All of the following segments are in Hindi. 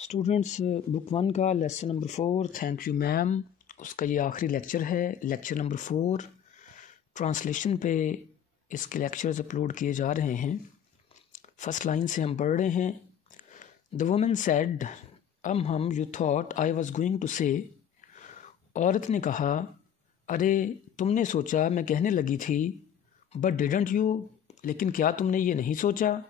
स्टूडेंट्स बुक 1 का lesson number 4 thank you ma'am उसका ये आखिरी लेक्चर है। लेक्चर नंबर 4 ट्रांसलेशन पे इसके लेक्चर्स अपलोड किए जा रहे हैं। फर्स्ट लाइन से हम पढ़ रहे हैं। The woman said hmm you thought I was going to say. औरत ने कहा अरे तुमने सोचा मैं कहने लगी थी। बट डिडंट यू, लेकिन क्या तुमने ये नहीं सोचा।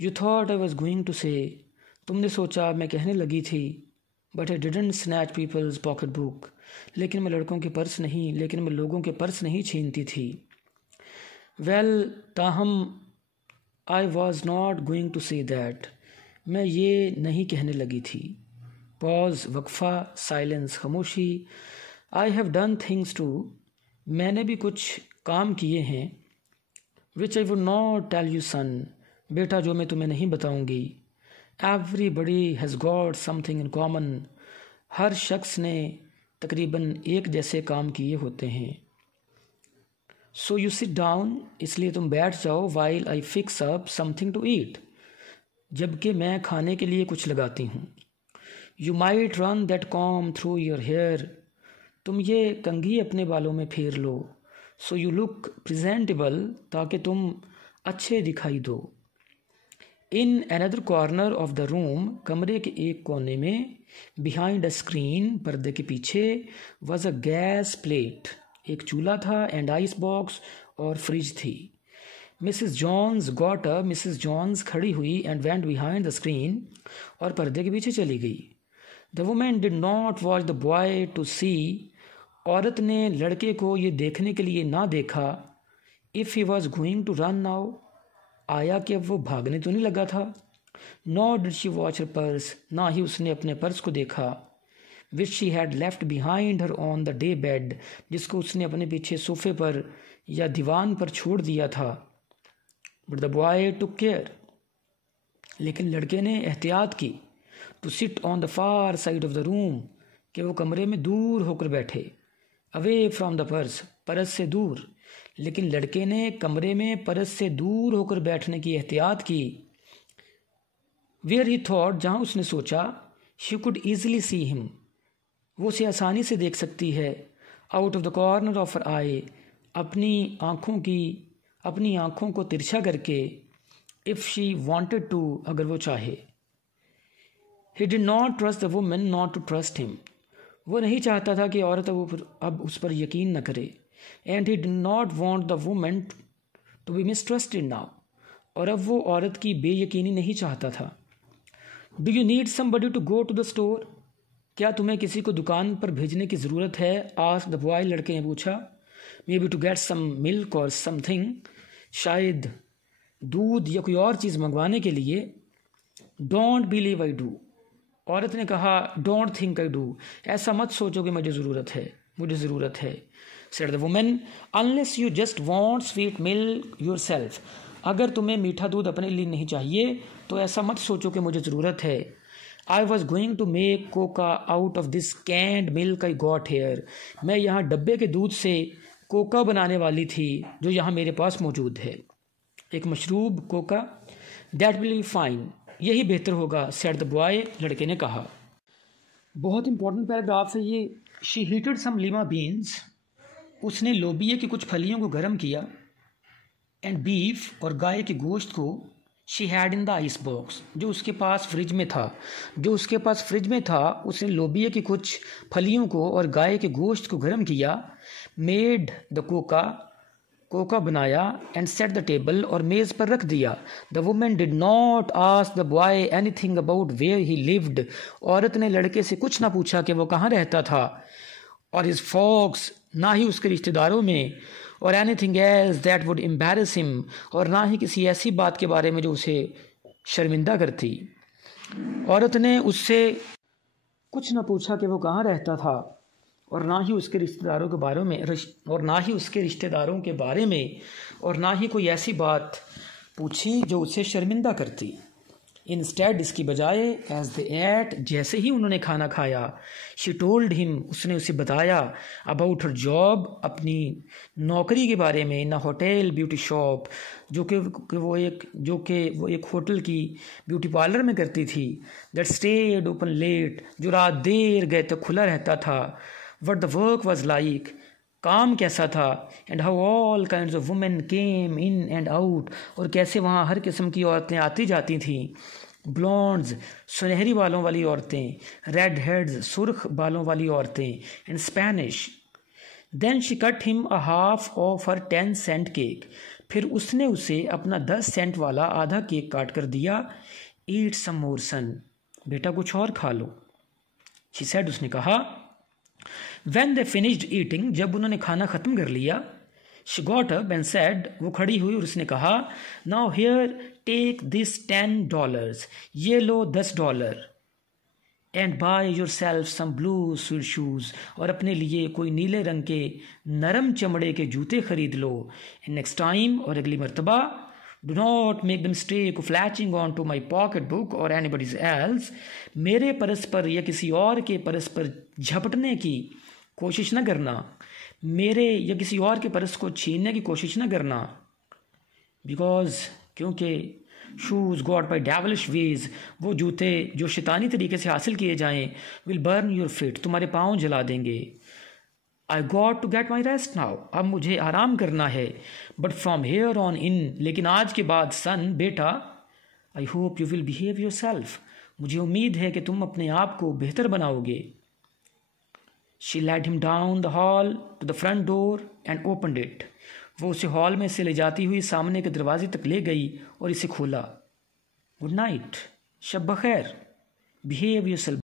You thought I was going to say, तुमने सोचा मैं कहने लगी थी। But I didn't snatch people's pocket book, लेकिन मैं लड़कों के पर्स नहीं, लेकिन मैं लोगों के पर्स नहीं छीनती थी। वेल ताहम I was not going to say that, मैं ये नहीं कहने लगी थी। पॉज वक्फा, साइलेंस खामोशी। I have done things too, मैंने भी कुछ काम किए हैं। Which I would not tell you son, बेटा जो मैं तुम्हें नहीं बताऊंगी। Everybody has got something in common, हर शख्स ने तकरीबन एक जैसे काम किए होते हैं। सो यू सिट डाउन, इसलिए तुम बैठ जाओ। While I fix up something to eat, जबकि मैं खाने के लिए कुछ लगाती हूँ। You might run that comb through your hair, तुम ये कंघी अपने बालों में फेर लो। सो यू लुक प्रेजेंटेबल, ताकि तुम अच्छे दिखाई दो। In another corner of the room, कमरे के एक कोने में, बिहाइंड अ स्क्रीन, पर्दे के पीछे, वॉज अ गैस प्लेट, एक चूल्हा था, एंड आइस बॉक्स, और फ्रिज थी। Mrs Jones got up, Mrs Jones खड़ी हुई, and went behind the screen, और पर्दे के पीछे चली गई। The woman did not watch the boy to see, औरत ने लड़के को ये देखने के लिए ना देखा। If he was going to run now, आया कि अब वो भागने तो नहीं लगा था। Not did she watch her purse, ना ही उसने अपने पर्स को देखा। Which she had left behind her on the day bed, जिसको उसने अपने पीछे सोफे पर या दीवान पर छोड़ दिया था। But the boy took care, लेकिन लड़के ने एहतियात की। To sit on the far side of the room, कि वो कमरे में दूर होकर बैठे। Away from the purse, purse से दूर, लेकिन लड़के ने कमरे में परस से दूर होकर बैठने की एहतियात की। वेयर ही थॉट, जहां उसने सोचा, she could easily see him, वो उसे आसानी से देख सकती है। Out of the corner of her eye, अपनी आंखों को तिरछा करके। इफ शी वॉन्टेड टू, अगर वो चाहे। He did not trust the woman not to trust him, वो नहीं चाहता था कि औरत अब उस पर यकीन न करे। And he did not want the woman to be mistrusted now, और अब वो औरत की बेयकीनी नहीं चाहता था। Do you need somebody to go to the store, क्या तुम्हें किसी को दुकान पर भेजने की ज़रूरत है। आस्क्ड द बॉय, लड़के ने पूछा। Maybe to get some milk or something, शायद दूध या कोई और चीज़ मंगवाने के लिए। डोंट बिलीव आई डू, औरत ने कहा। डोंट थिंक आई डू, ऐसा मत सोचो कि मुझे ज़रूरत है। Said the woman, unless you just want sweet milk yourself, अगर तुम्हें मीठा दूध अपने लिए नहीं चाहिए तो ऐसा मत सोचो कि मुझे ज़रूरत है। I was going to make cocoa out of this canned milk I got here, मैं यहाँ डब्बे के दूध से कोका बनाने वाली थी जो यहाँ मेरे पास मौजूद है, एक मशरूब कोका। दैट विल बी फाइन, यही बेहतर होगा। सेड द बॉय, लड़के ने कहा। बहुत इंपॉर्टेंट पैराग्राफ है ये। She heated some lima beans, उसने लोबिया की कुछ फलियों को गर्म किया। एंड बीफ, और गाय के गोश्त को। She had in the ice box, जो उसके पास फ्रिज में था। उसने लोबिया की कुछ फलियों को और गाय के गोश्त को गर्म किया। मेड द कोका बनाया। एंड सेट द टेबल, और मेज़ पर रख दिया। The woman did not ask the boy anything about where he lived, औरत ने लड़के से कुछ ना पूछा कि वो कहाँ रहता था। और हिज फॉक्स, ना ही उसके रिश्तेदारों में। और anything else that would embarrass him, और ना ही किसी ऐसी बात के बारे में जो उसे शर्मिंदा करती। औरत ने उससे कुछ ना पूछा कि वो कहाँ रहता था, और ना ही उसके रिश्तेदारों के बारे में, और ना ही कोई ऐसी बात पूछी जो उसे शर्मिंदा करती। इंस्टेड इसकी बजाय एज द एट जैसे ही उन्होंने खाना खाया शी टोल्ड हिम उसने उसे बताया अबाउट हर जॉब अपनी नौकरी के बारे में इन होटल ब्यूटी शॉप जो कि वो एक होटल की ब्यूटी पार्लर में करती थी दैट स्टेड ओपन लेट जो रात देर गए तक खुला रहता था what the work was like काम कैसा था and how all kinds of women came in and out और कैसे वहाँ हर किस्म की औरतें आती जाती थीं ब्लॉन्ड्स सुनहरी बालों वाली औरतें रेड हेड्स सुर्ख बालों वाली औरतें and Spanish then she cut him a half of her 10 cent cake फिर उसने उसे अपना 10 सेंट वाला आधा केक काट कर दिया ईट सम मोर सन बेटा कुछ और खा लो शी सेड उसने कहा When they finished eating, जब उन्होंने खाना ख़त्म कर लिया she got up and said वो खड़ी हुई और उसने कहा now here take this $10 ये लो $10 and buy yourself some blue suede shoes और अपने लिए कोई नीले रंग के नरम चमड़े के जूते खरीद लो and next time और अगली मर्तबा Do not make the mistake of latching on to my pocketbook or anybody else. मेरे पर्स पर या किसी और के पर्स पर झपटने की कोशिश न करना मेरे या किसी और के पर्स को छीनने की कोशिश न करना बिकॉज क्योंकि shoes got by devilish ways वो जूते जो शैतानी तरीके से हासिल किए जाएं विल बर्न योर फिट तुम्हारे पाँव जला देंगे I got to get my rest now अब मुझे आराम करना है but from here on in लेकिन आज के बाद सन बेटा I hope you will behave yourself मुझे उम्मीद है कि तुम अपने आप को बेहतर बनाओगे she led him down the hall to the front door and opened it वो उसे हॉल में से ले जाती हुई सामने के दरवाजे तक ले गई और इसे खोला गुड नाइट शब बखैर बिहेव योर सेल्फ